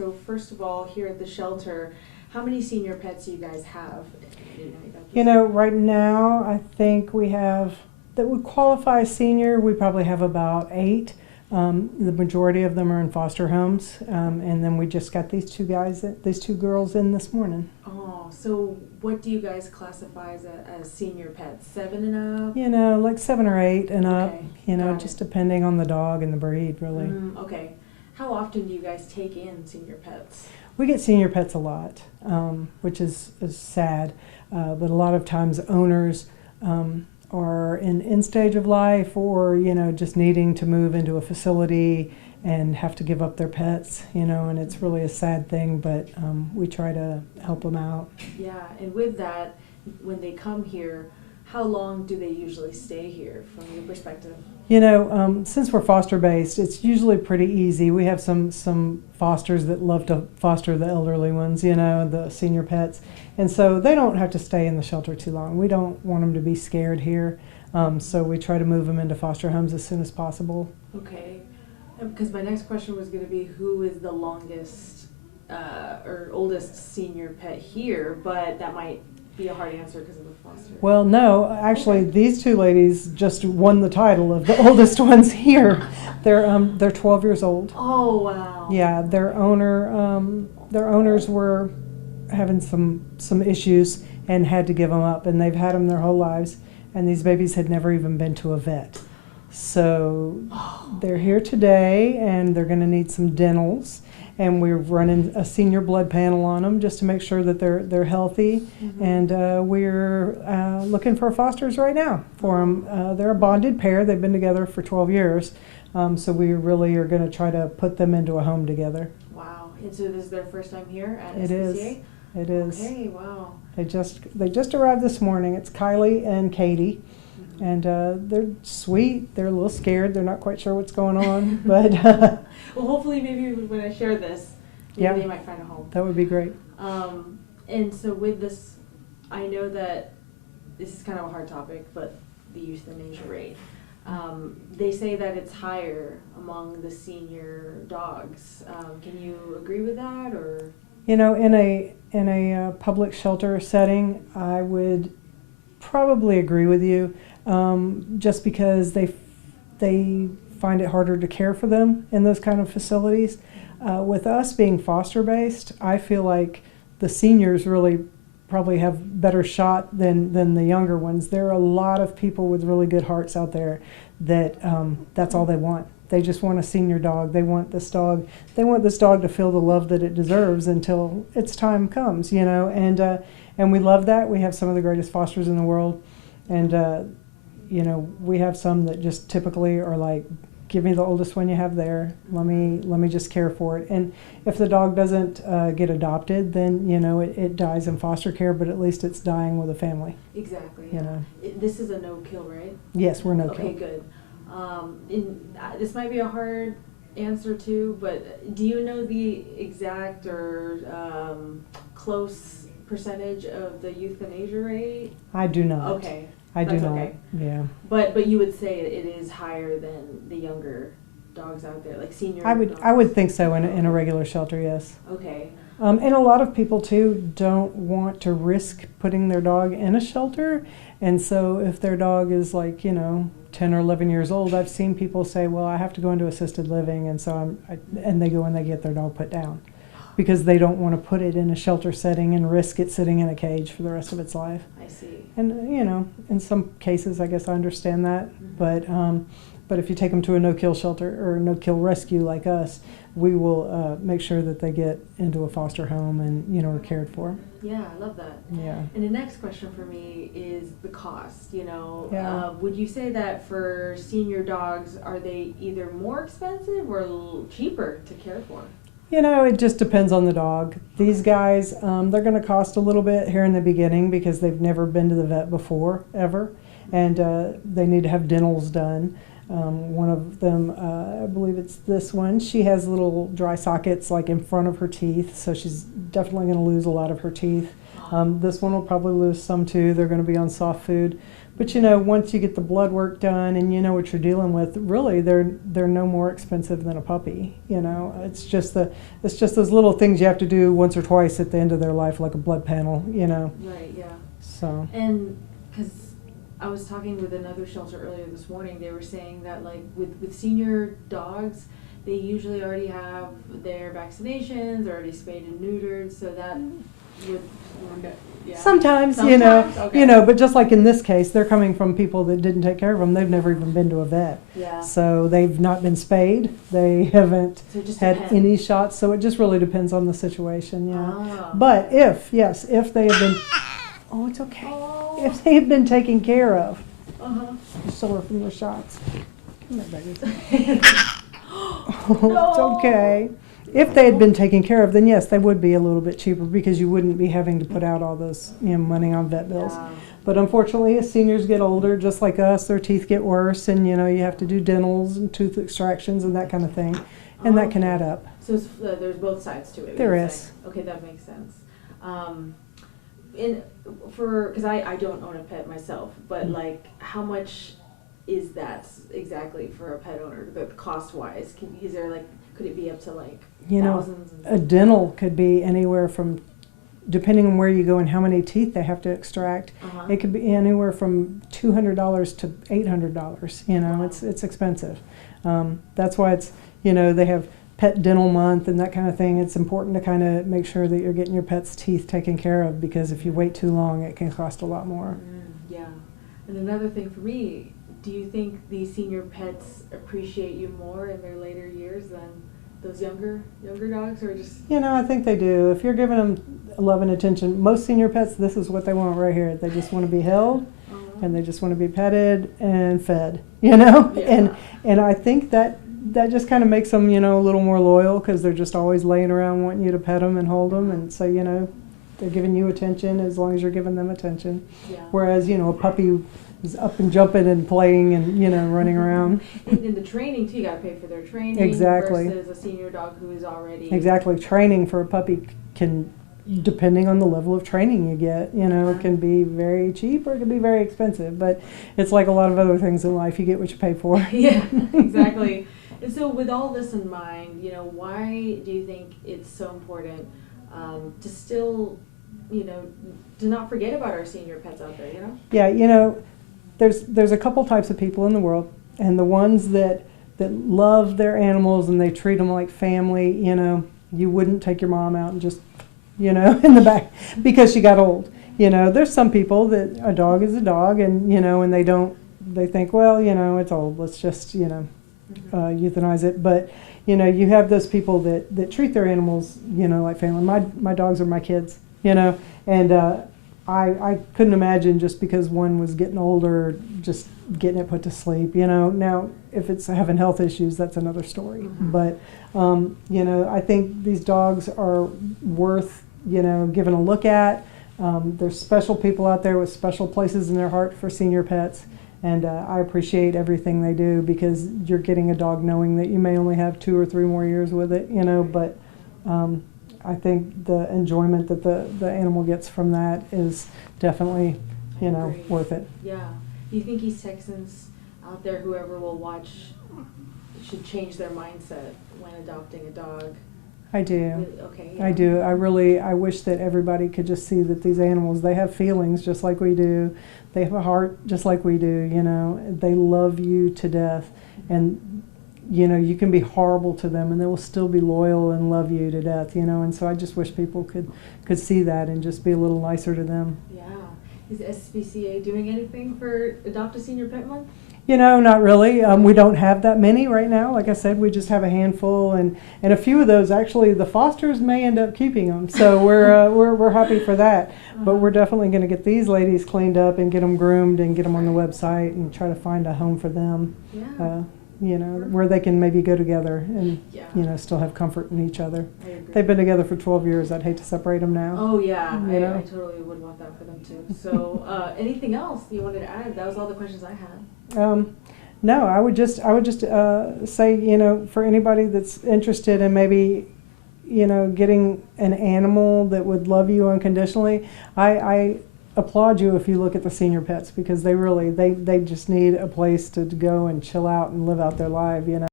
So first of all, here at the shelter, how many senior pets do you guys have? You know, right now I think we have, that would qualify as senior, we probably have about 8. The majority of them are in foster homes, and then we just got these two girls in this morning. Oh, so what do you guys classify as senior pets? 7 and up? You know, like 7 or 8 and up. Okay, You know, just depending on the dog and the breed, really. Okay. How often do you guys take in senior pets? We get senior pets a lot, which is sad, but a lot of times owners are in end stage of life, or you know, just needing to move into a facility and have to give up their pets, you know, and it's really a sad thing, but we try to help them out. Yeah, and with that, when they come here, how long do they usually stay here from your perspective? You know, since we're foster based, it's usually pretty easy. We have some fosters that love to foster the elderly ones, you know, the senior pets. And so they don't have to stay in the shelter too long. We don't want them to be scared here. So we try to move them into foster homes as soon as possible. Okay. Because my next question was going to be, who is the longest or oldest senior pet here? But that might be a hard answer because of the foster. Well, no, actually, these two ladies just won the title of the oldest ones here. They're 12 years old. Oh wow! Yeah, their owners were having some issues and had to give them up, and they've had them their whole lives. And these babies had never even been to a vet, so they're here today, and they're going to need some dentals. And we're running a senior blood panel on them just to make sure that they're healthy. Mm-hmm. And we're looking for fosters right now for them. They're a bonded pair. They've been together for 12 years. So we really are going to try to put them into a home together. Wow. And so this is their first time here at it SPCA? It is. Okay, wow. They just arrived this morning. It's Kylie and Katie. And they're sweet. They're a little scared. They're not quite sure what's going on, but well, hopefully, maybe when I share this, maybe they might find a home. That would be great. And so with this, I know that this is kind of a hard topic, but the euthanasia rate. They say that it's higher among the senior dogs. Can you agree with that, or? You know, in a public shelter setting, I would probably agree with you. Just because they find it harder to care for them in those kind of facilities. With us being foster based, I feel like the seniors really probably have better shot than the younger ones. There are a lot of people with really good hearts out there that that's all they want. They just want a senior dog. They want this dog. They want this dog to feel the love that it deserves until its time comes, you know. And we love that. We have some of the greatest fosters in the world, and you know, we have some that just typically are like, give me the oldest one you have there. Let me just care for it. And if the dog doesn't get adopted, then you know it dies in foster care, but at least it's dying with a family. Exactly. You know. This is a no-kill, right? Yes, we're no-kill. Okay, good. This might be a hard answer too, but do you know the exact or close percentage of the euthanasia rate? I do not. Okay. I do not. Okay. Yeah. But you would say it is higher than the younger dogs out there, like senior dogs? I would think so in a regular shelter, yes. Okay. And a lot of people too don't want to risk putting their dog in a shelter, and so if their dog is like, you know, 10 or 11 years old, I've seen people say, well, I have to go into assisted living, and so and they go and they get their dog put down because they don't want to put it in a shelter setting and risk it sitting in a cage for the rest of its life. I see. And you know, in some cases, I guess I understand that, but if you take them to a no-kill shelter or a no-kill rescue like us, we will make sure that they get into a foster home and, you know, are cared for. Yeah, I love that. Yeah. And the next question for me is the cost. You know, Yeah. Would you say that for senior dogs, are they either more expensive or cheaper to care for? You know, it just depends on the dog. These guys, they're going to cost a little bit here in the beginning because they've never been to the vet before, ever, and they need to have dentals done. One of them, I believe it's this one, she has little dry sockets like in front of her teeth, so she's definitely going to lose a lot of her teeth. This one will probably lose some too. They're going to be on soft food. But once you get the blood work done and you know what you're dealing with, really they're no more expensive than a puppy. It's just those little things you have to do once or twice at the end of their life, like a blood panel. Right. Yeah. So. And because I was talking with another shelter earlier this morning, they were saying that like with senior dogs, they usually already have their vaccinations, already spayed and neutered, so that would. Yeah. Sometimes, Okay. but just like in this case, they're coming from people that didn't take care of them. They've never even been to a vet. Yeah. So they've not been spayed. They haven't So it just had depends. any shots. So it just really depends on the situation, yeah. Ah. But if they have been, oh, it's okay. Oh. If they have been taken care of, Uh-huh. you're sore from the shots. Come here, baby. No. It's okay. If they had been taken care of, then yes, they would be a little bit cheaper because you wouldn't be having to put out all those money on vet bills. Yeah. But unfortunately, as seniors get older, just like us, their teeth get worse, and you have to do dentals and tooth extractions and that kind of thing, and that can add up. So it's, there's both sides to it. There you're is. saying. Okay, that makes sense. Because I don't own a pet myself, but like how much is that exactly for a pet owner? The cost wise, is there like could it be up to like thousands? A dental could be anywhere from, depending on where you go and how many teeth they have to extract, Uh-huh. it could be anywhere from $200 to $800. Wow. It's expensive. That's why it's they have pet dental month and that kind of thing. It's important to kind of make sure that you're getting your pet's teeth taken care of, because if you wait too long, it can cost a lot more. Yeah. And another thing for me, do you think these senior pets appreciate you more in their later years than those younger dogs, or just? I think they do. If you're giving them love and attention, most senior pets, this is what they want right here. They just want to be held, and they just want to be petted and fed. Yeah. And I think that just kind of makes them, a little more loyal, because they're just always laying around wanting you to pet them and hold them, and so they're giving you attention as long as you're giving them attention. Yeah. Whereas a puppy is up and jumping and playing and running around. And the training too, you gotta pay for their training. Exactly. Versus a senior dog who is already. Exactly. Training for a puppy can, depending on the level of training you get, can be very cheap or it can be very expensive. But it's like a lot of other things in life. You get what you pay for. Yeah, exactly. And so with all this in mind, why do you think it's so important to still, to not forget about our senior pets out there, Yeah, there's a couple types of people in the world, and the ones that love their animals and they treat them like family. You wouldn't take your mom out and just, in the back because she got old. There's some people that a dog is a dog, and and they think, well, it's old, let's just euthanize it. But you have those people that treat their animals like family. My dogs are my kids, and I couldn't imagine, just because one was getting older, just getting it put to sleep. Now if it's having health issues, that's another story. Mm-hmm. But I think these dogs are worth giving a look at. There's special people out there with special places in their heart for senior pets, and I appreciate everything they do, because you're getting a dog knowing that you may only have 2 or 3 more years with it. But I think the enjoyment that the animal gets from that is definitely, Agreed. worth it. Yeah. Do you think East Texans out there, whoever will watch, should change their mindset when adopting a dog? I do. Okay. I do. I wish that everybody could just see that these animals, they have feelings just like we do. They have a heart just like we do, They love you to death. And you can be horrible to them and they will still be loyal and love you to death, and so I just wish people could see that and just be a little nicer to them. Yeah. Is SPCA doing anything for Adopt a Senior Pet Month? Not really. We don't have that many right now. Like I said, we just have a handful, and a few of those, actually, the fosters may end up keeping them. So we're happy for that. But we're definitely going to get these ladies cleaned up and get them groomed and get them on the website and try to find a home for them. Yeah. Where they can maybe go together and, Yeah. still have comfort in each other. I agree. They've been together for 12 years. I'd hate to separate them now. Oh yeah, You I totally would want that for them too. So anything else you wanted to add? That was all the questions I had. No, I would just say, for anybody that's interested in maybe, getting an animal that would love you unconditionally, I applaud you if you look at the senior pets, because they really, they just need a place to go and chill out and live out their life, you know.